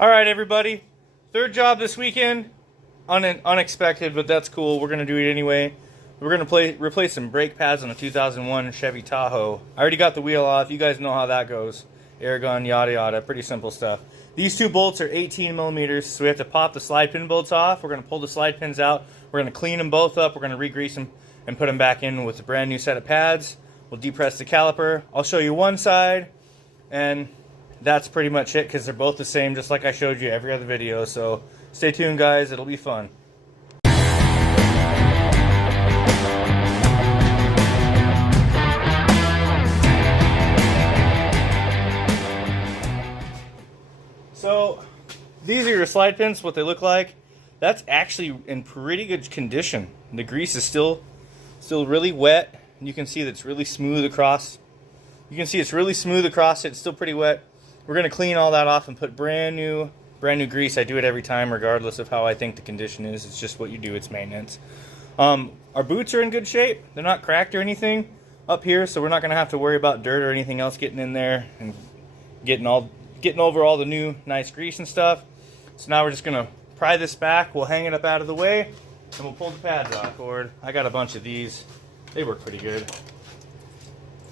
All right, everybody. Third job this weekend. Unexpected, but that's cool. We're going to do it anyway. We're going to replace some brake pads on a 2001 Chevy Tahoe. I already got the wheel off. You guys know how that goes. Air gun, yada yada. Pretty simple stuff. These two bolts are 18 millimeters, so we have to pop the slide pin bolts off. We're going to pull the slide pins out. We're going to clean them both up. We're going to re-grease them and put them back in with a brand new set of pads. We'll depress the caliper. I'll show you one side, and that's pretty much it because they're both the same, just like I showed you every other video. So stay tuned, guys. It'll be fun. So these are your slide pins, what they look like. That's actually in pretty good condition. The grease is still really wet. You can see that it's really smooth across. You can see it's really smooth across it. It's still pretty wet. We're going to clean all that off and put brand new grease. I do it every time regardless of how I think the condition is. It's just what you do. It's maintenance. Our boots are in good shape. They're not cracked or anything up here, so we're not going to have to worry about dirt or anything else getting in there and getting over all the new nice grease and stuff. So now we're just going to pry this back. We'll hang it up out of the way and we'll pull the pads off. Or I got a bunch of these. They work pretty good.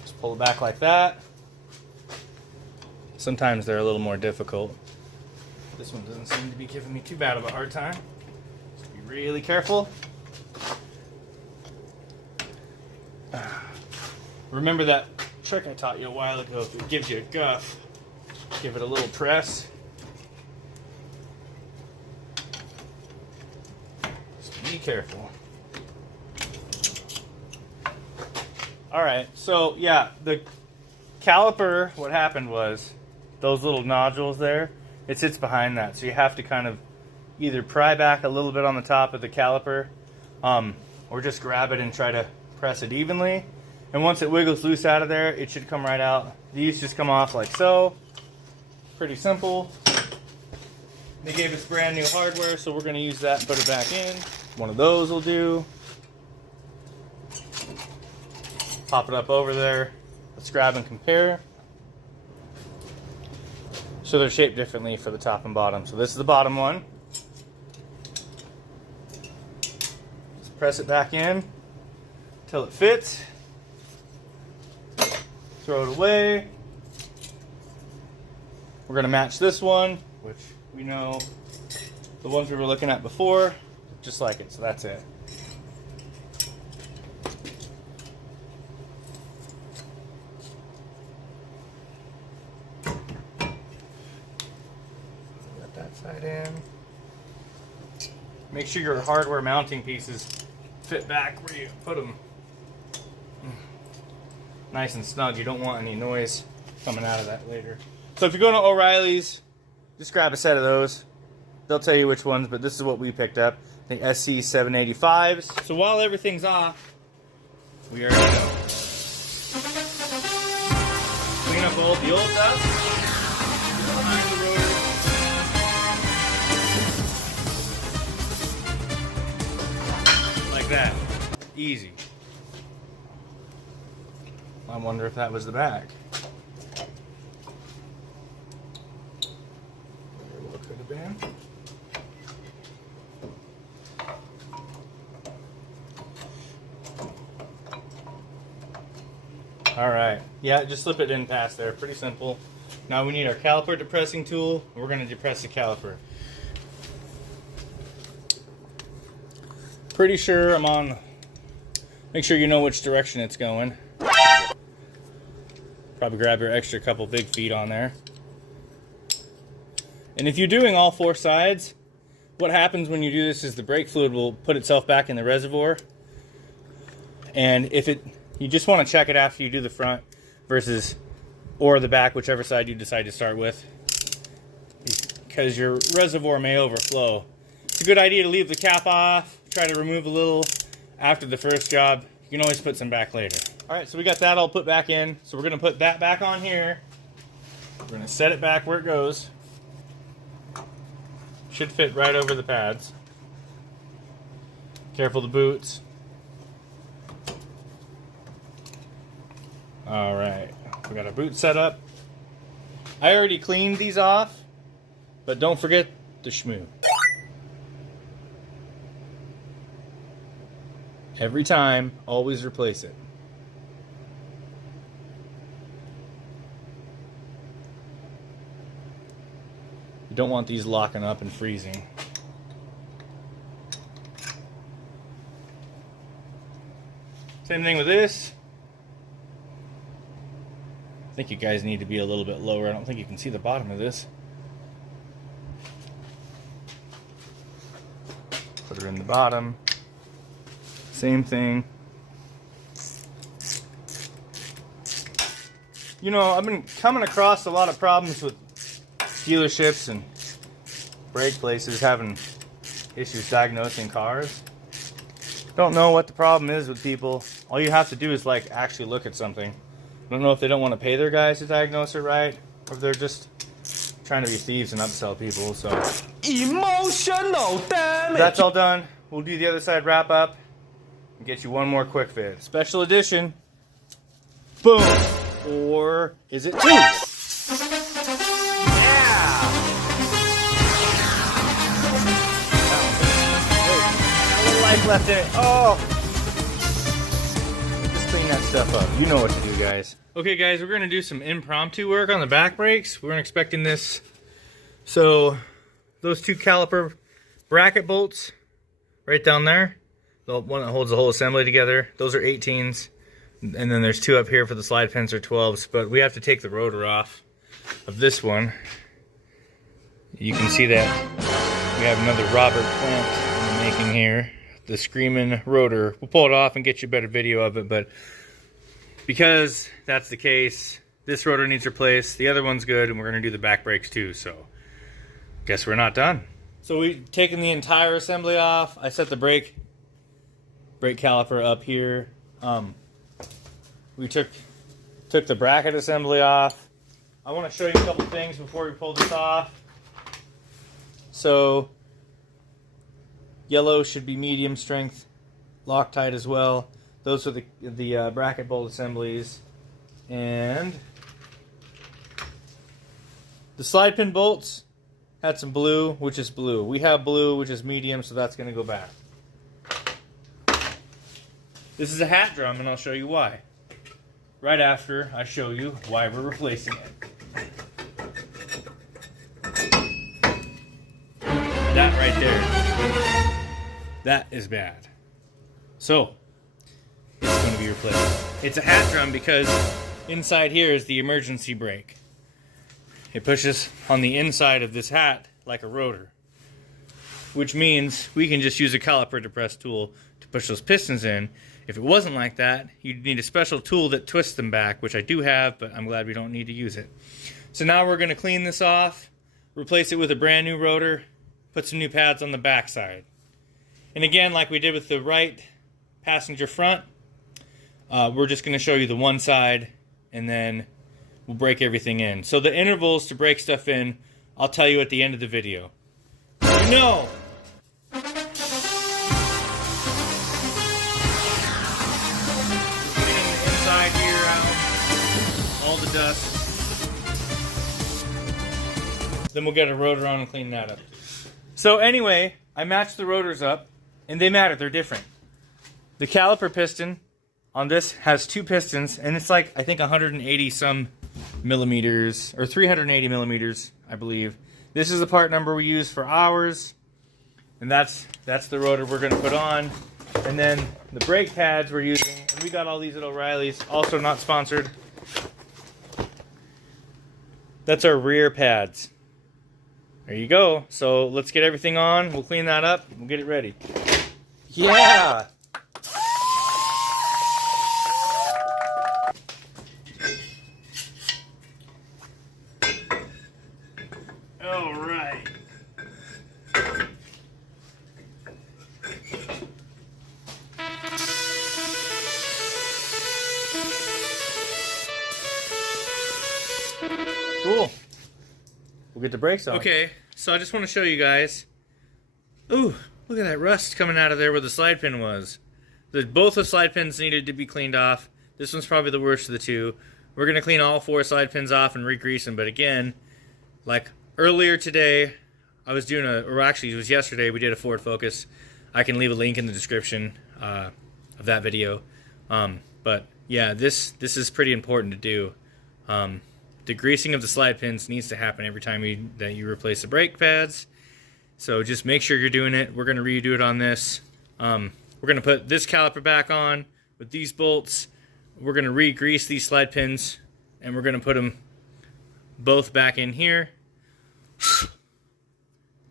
Just pull it back like that. Sometimes they're a little more difficult. This one doesn't seem to be giving me too bad of a hard time. Just be really careful. Remember that trick I taught you a while ago? If it gives you a guff, give it a little press. Just be careful. Alright, so yeah, the caliper, what happened was, those little nodules there, it sits behind that. So you have to kind of either pry back a little bit on the top of the caliper, or just grab it and try to press it evenly. And once it wiggles loose out of there, it should come right out. These just come off like so. Pretty simple. They gave us brand new hardware, so we're going to use that and put it back in. One of those will do. Pop it up over there. Let's grab and compare. So they're shaped differently for the top and bottom. So this is the bottom one. Let's press it back in until it fits. Throw it away. We're going to match this one, which we know the ones we were looking at before, just like it. So that's it. Let that side in. Make sure your hardware mounting pieces fit back where you put them. Nice and snug. You don't want any noise coming out of that later. So if you're going to O'Reilly's, just grab a set of those. They'll tell you which ones, but this is what we picked up. The SC 785s. So while everything's off, we are going to clean up all the old stuff. Behind the rotor. Like that. Easy. I wonder if that was the back. What could have been? Alright. Yeah, just slip it in past there. Pretty simple. Now we need our caliper depressing tool. We're going to depress the caliper. Pretty sure I'm on... Make sure you know which direction it's going. Probably grab your extra couple big feet on there. And if you're doing all four sides, what happens when you do this is the brake fluid will put itself back in the reservoir. And if you just want to check it after you do the front or the back, whichever side you decide to start with, because your reservoir may overflow. It's a good idea to leave the cap off, try to remove a little after the first job. You can always put some back later. Alright, so we got that all put back in. So we're going to put that back on here. We're going to set it back where it goes. Should fit right over the pads. Careful the boots. Alright, we got our boots set up. I already cleaned these off. But don't forget the shmoo. Every time, always replace it. You don't want these locking up and freezing. Same thing with this. I think you guys need to be a little bit lower. I don't think you can see the bottom of this. Put her in the bottom. Same thing. You know, I've been coming across a lot of problems with dealerships and brake places having issues diagnosing cars. Don't know what the problem is with people. All you have to do is like actually look at something. I don't know if they don't want to pay their guys to diagnose it right, or if they're just trying to be thieves and upsell people. So emotional damage. That's all done. We'll do the other side wrap up and get you one more quick fit. Special edition. Boom. Or is it two? Yeah. A little life left in it. Oh. Just clean that stuff up. You know what to do, guys. Okay, guys, we're going to do some impromptu work on the back brakes. We weren't expecting this. So, those two caliper bracket bolts right down there, the one that holds the whole assembly together, those are 18s. And then there's two up here for the slide pins are 12s, but we have to take the rotor off of this one. You can see that we have another Robert plant in the making here. The screaming rotor. We'll pull it off and get you a better video of it, but because that's the case, this rotor needs replaced. The other one's good, and we're going to do the back brakes too, so guess we're not done. So we've taken the entire assembly off. I set the brake caliper up here. We took the bracket assembly off. I want to show you a couple things before we pull this off. So, yellow should be medium strength Loctite as well. Those are the bracket bolt assemblies. And the slide pin bolts had some blue, which is blue. We have blue, which is medium, so that's going to go back. This is a hat drum, and I'll show you why. Right after I show you why we're replacing it. That right there, that is bad. So, it's going to be replaced. It's a hat drum because inside here is the emergency brake. It pushes on the inside of this hat like a rotor, which means we can just use a caliper depress tool to push those pistons in. If it wasn't like that, you'd need a special tool that twists them back, which I do have, but I'm glad we don't need to use it. So now we're going to clean this off, replace it with a brand new rotor, put some new pads on the back side. And again, like we did with the right passenger front, we're just going to show you the one side, and then we'll break everything in. So the intervals to break stuff in, I'll tell you at the end of the video. You know! All the dust. Then we'll get a rotor on and clean that up. So anyway, I matched the rotors up, and they matter, they're different. The caliper piston on this has two pistons, and it's like, I think 180 some millimeters, or 380 millimeters, I believe. This is the part number we use for ours, and that's the rotor we're going to put on. And then the brake pads we're using, and we got all these at O'Reilly's, also not sponsored. That's our rear pads. There you go. So let's get everything on. We'll clean that up. We'll get it ready. Yeah! All right. Cool. We'll get the brakes on. Okay, so I just want to show you guys. Ooh, look at that rust coming out of there where the slide pin was. Both the slide pins needed to be cleaned off. This one's probably the worst of the two. We're going to clean all four slide pins off and re-grease them, but again, like earlier today, I was doing or actually it was yesterday, we did a Ford Focus. I can leave a link in the description of that video. But yeah, this is pretty important to do. The greasing of the slide pins needs to happen every time that you replace the brake pads. So just make sure you're doing it. We're going to redo it on this. We're going to put this caliper back on with these bolts. We're going to re-grease these slide pins, and we're going to put them both back in here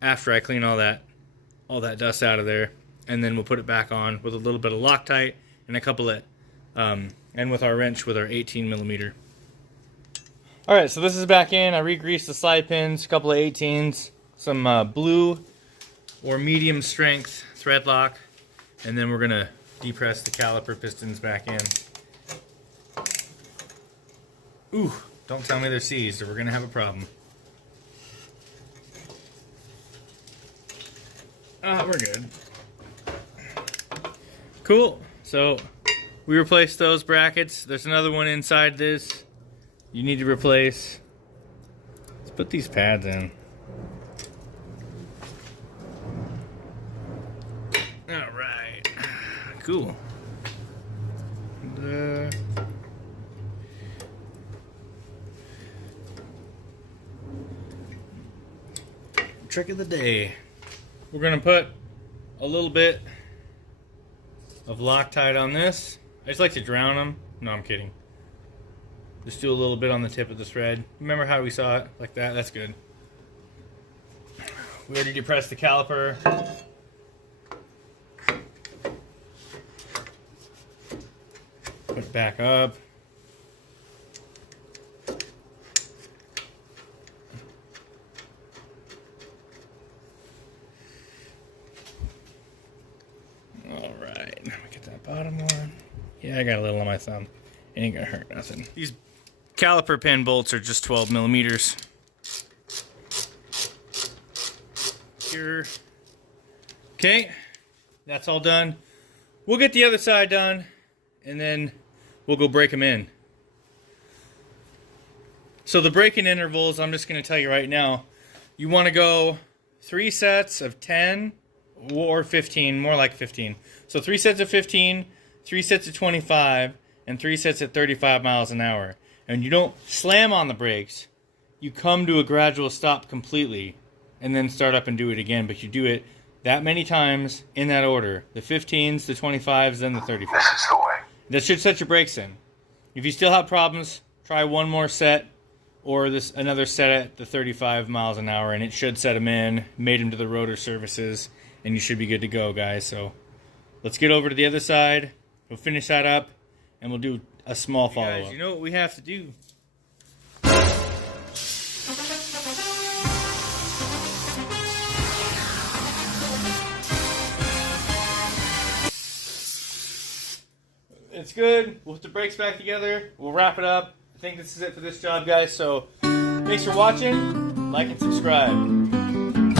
after I clean all that dust out of there. And then we'll put it back on with a little bit of Loctite and a couple of and with our wrench with our 18mm. Alright, so this is back in. I re-greased the slide pins, a couple of 18s, some blue or medium strength thread lock, and then we're going to depress the caliper pistons back in. Ooh, don't tell me they're seized or we're going to have a problem. We're good. Cool. So we replaced those brackets. There's another one inside this you need to replace. Let's put these pads in. Alright. Cool. Trick of the day. We're going to put a little bit of Loctite on this. I just like to drown them. No, I'm kidding. Just do a little bit on the tip of the thread. Remember how we saw it? Like that? That's good. We already depressed the caliper. Put it back up. Alright, let me get that bottom one. Yeah, I got a little on my thumb. It ain't gonna hurt nothing. These caliper pin bolts are just 12mm. Here. Okay, that's all done. We'll get the other side done, and then we'll go break them in. So the break-in intervals, I'm just gonna tell you right now, you wanna go 3 sets of 10 or 15, more like 15. So 3 sets of 15, 3 sets of 25, and 3 sets at 35 miles an hour. And you don't slam on the brakes. You come to a gradual stop completely and then start up and do it again. But you do it that many times in that order. The 15s, the 25s, then the 35s. This is the way. That should set your brakes in. If you still have problems, try one more set or another set at the 35 miles an hour, and it should set them in, made them to the rotor surfaces, and you should be good to go, guys. So let's get over to the other side. We'll finish that up, and we'll do a small follow-up. Guys, you know what we have to do? It's good. We'll put the brakes back together. We'll wrap it up. I think this is it for this job, guys. So thanks for watching. Like and subscribe.